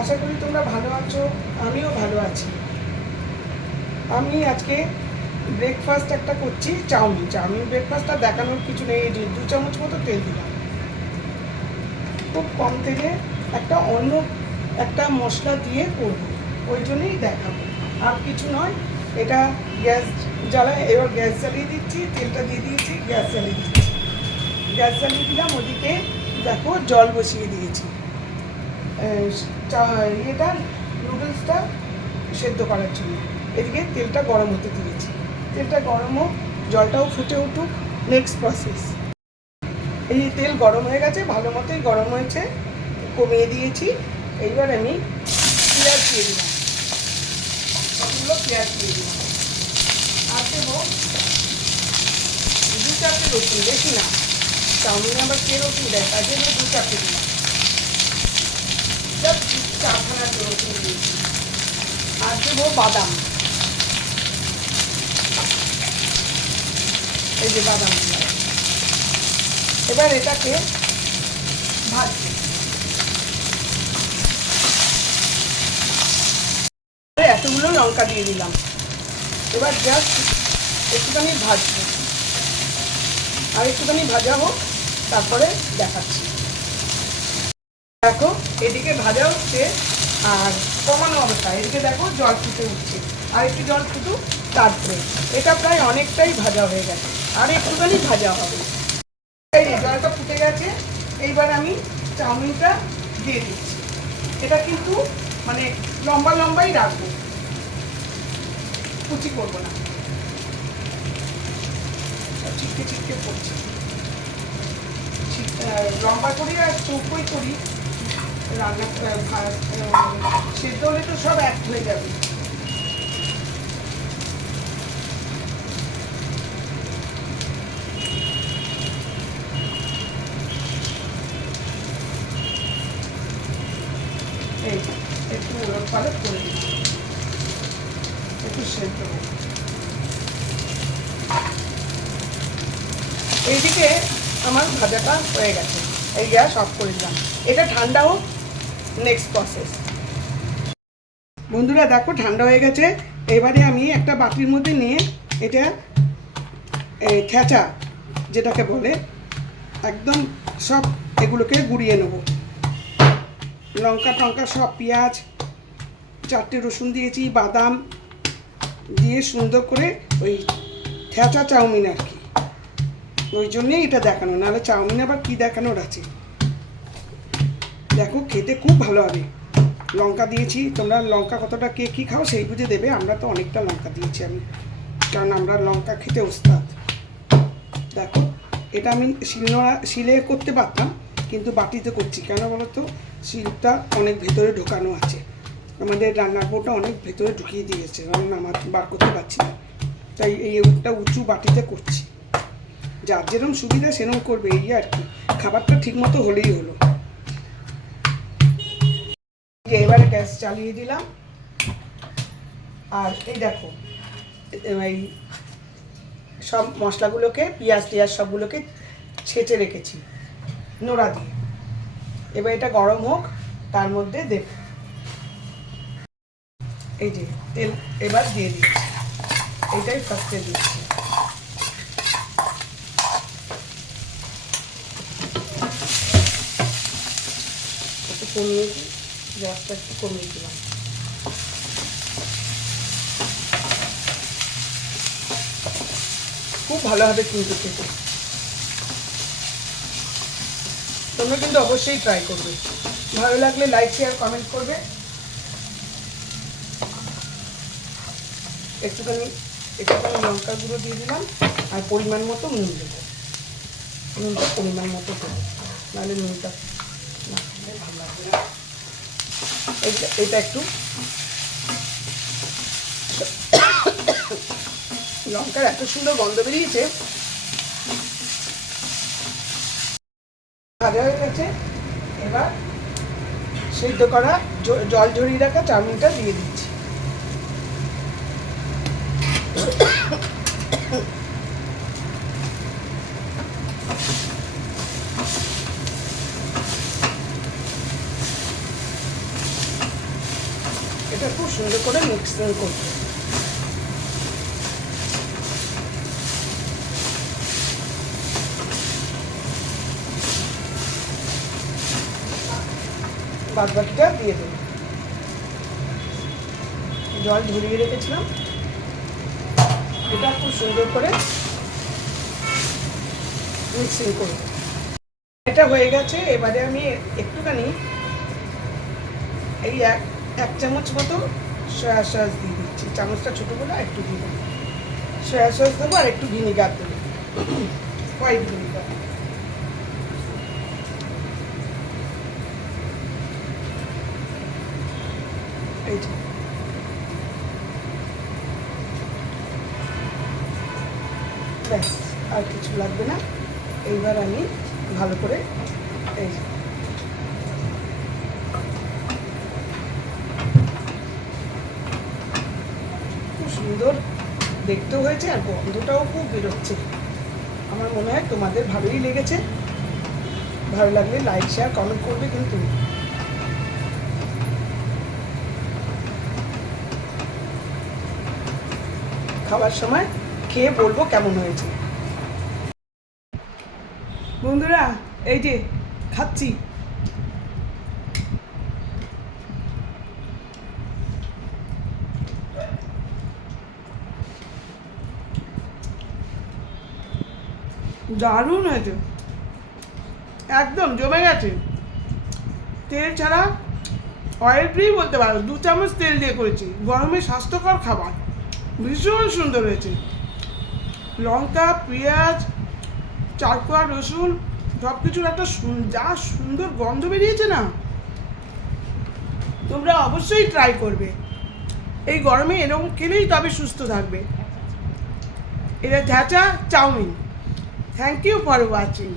আশা করি তোমরা ভালো আছো, আমিও ভালো আছি। আমি আজকে ব্রেকফাস্ট একটা করছি, চাউমিন ব্রেকফাস্টটা দেখানোর কিছু নেই। এই যে 2 চামচ মতো তেল দিলাম, খুব কম তেলে অন্য একটা মশলা দিয়ে করব, ওই জন্যই দেখাবো, আর কিছু নয়। এটা গ্যাস জ্বালায়, এবার গ্যাস জ্বালিয়ে দিচ্ছি, তেলটা দিয়ে দিয়েছি, গ্যাস জ্বালিয়ে দিলাম। ওদিকে দেখো জল বসিয়ে দিয়েছি, এটা নুডলসটা সেদ্ধ করার জন্য। এদিকে তেলটা গরম হতে দিয়েছি, তেলটা গরম হোক, জলটাও ফুটে উঠুক, নেক্সট প্রসেস। এই তেল গরম হয়ে গেছে, ভালো মতোই গরম হয়েছে, কমিয়ে দিয়েছি। এইবার আমি পেঁয়াজ দিয়ে দিলাম, কতগুলো পেঁয়াজ দিয়ে দিলাম, আর দেবো 2-4টে রসুন, বেশি না, চাউমিনে আবার কে রসুন দেয়, তার জন্য 2-4টে দিলাম, 4খানা রসুন দিয়েছি। আর দেবো বাদাম, এই যে বাদাম দিলাম। এবার এটাকে ভাজছি, এতগুলো লঙ্কা দিয়ে দিলাম। এবার জাস্ট একটুখানি ভাজবো, আর একটুখানি ভাজা হোক, তারপরে দেখাচ্ছি। দেখো এদিকে ভাজা হচ্ছে আর কমানো অবস্থা, এদিকে দেখো জল ফুটে উঠছে, আর একটু জল ফুটুক, তারপরে এটা প্রায় অনেকটাই ভাজা হয়ে গেছে, আর একটুখানি ভাজা হবে। এই যে জলটা ফুটে গেছে, এইবার আমি চাউমিনটা দিয়ে দিচ্ছি। এটা কিন্তু মানে লম্বাই রাখবো, কুচি করবো না, ছিটকে পড়ছে, লম্বা করি আর চৌকোই করি, রান্না সেদ্ধ হলে তো সব এক হয়ে যাবে। এই একটু ওলট পালট করে দিচ্ছি, একটু সেদ্ধ হবে। এইদিকে আমার ভাজাটা হয়ে গেছে, এই গ্যাস অফ করে দিলাম। এটা ঠান্ডা হোক, নেক্সট প্রসেস। বন্ধুরা দেখো ঠান্ডা হয়ে গেছে, এবারে আমি একটা বাটির মধ্যে নিয়ে এটা থেঁচা যেটাকে বলে, একদম সব এগুলোকে গুঁড়িয়ে নেব। লঙ্কা টঙ্কা সব, পেঁয়াজ, 4টে রসুন দিয়েছি, বাদাম দিয়ে সুন্দর করে ওই থেঁচা চাউমিন আর কি, ওই জন্যেই এটা দেখানো, নাহলে চাউমিন আবার কী দেখানোর আছে। দেখো খেতে খুব ভালো হবে। লঙ্কা দিয়েছি, তোমরা লঙ্কা কতটা কে কী খাও সেই বুঝে দেবে, আমরা তো অনেকটা লঙ্কা দিয়েছি আমি, কারণ আমরা লঙ্কা খেতে ওস্তাদ। দেখো এটা আমি শিলে করতে পারতাম, কিন্তু বাটিতে করছি, কেন বলো তো, শিলটা অনেক ভেতরে ঢোকানো আছে, আমাদের রান্নার বোটা অনেক ভেতরে ঢুকিয়ে দিয়েছে, কারণ আমার বার করতে পারছি না, তাই এইটা উঁচু বাটিতে করছি। যার যেরকম সুবিধা সেরকম করবে, এই আর কি, খাবারটা ঠিক মতো হলেই হলো। এবারে গ্যাস চালিয়ে দিলাম, আর এই দেখো এই সব মশলাগুলোকে, পেঁয়াজ সবগুলোকে ছেঁচে রেখেছি নোড়া দিয়ে। এবার এটা গরম হোক, তার মধ্যে দেব এই যে তেল, এবার দিয়ে দিচ্ছি, এইটাই ফার্স্টে দিচ্ছি। একটু কমিয়ে দিই, গ্যাসটা একটু কমিয়ে দিলাম। খুব ভালো হবে কিন্তু খেতে, তোমরা কিন্তু অবশ্যই ট্রাই করবে। ভালো লাগলে লাইক শেয়ার কমেন্ট করবে। একটুখানি লঙ্কার গুঁড়ো দিয়ে দিলাম, আর পরিমাণ মতো নুন দেবো, নুনটা পরিমাণ মতো দেবো, নাহলে নুনটা না খেলে ভালো লাগবে না। এটা একটু লঙ্কার এত সুন্দর গন্ধ বেরিয়েছে, ভাজা হয়ে গেছে। এবার সেদ্ধ করা জল ঝরিয়ে রাখা চাউমিনটা দিয়ে দিচ্ছি। এটা খুব সুন্দর করে মিক্সিং করব। বাদ বাকিটা দিয়ে দেব। জল ঝরিয়ে রেখেছিলাম, এটা খুব সুন্দর করে মিক্সিং করব। এটা হয়ে গেছে। এবারে আমি একটুখানি এই এক চামচ মতো সয়া সস দিয়ে দিচ্ছি। চামচটা ছোটো করে একটু দিয়ে দেবো। সয়া সস দেবো আর একটু ভিনিগার দেবো, হোয়াইট ভিনিগার। এই যে ব্যাস, আর কিছু লাগবে না। এইবার আমি ভালো করে এই যে খুব সুন্দর দেখতেও হয়েছে আর গন্ধটাও খুব বেরোচ্ছে। আমার মনে হয় তোমাদের ভালোই লেগেছে। ভালো লাগলে লাইক শেয়ার কমেন্ট করবে কিন্তু। খাবার সময় খেয়ে বলবো কেমন হয়েছে। বন্ধুরা এই যে খাচ্ছি। দারুণ হয়েছে, একদম জমে গেছে। তেল ছাড়া, অয়েল ফ্রি বলতে পারো। 2 চামচ তেল দিয়ে করেছি। গরমে স্বাস্থ্যকর খাবার, ভীষণ সুন্দর হয়েছে। লঙ্কা, পেঁয়াজ, চারকোয়া রসুন সব কিছুর একটা যা সুন্দর গন্ধ বেরিয়েছে না, তোমরা অবশ্যই ট্রাই করবে। এই গরমে এরকম খেলেই তবে সুস্থ থাকবে। এটা ঝাঁচা chowmein. Thank you for watching.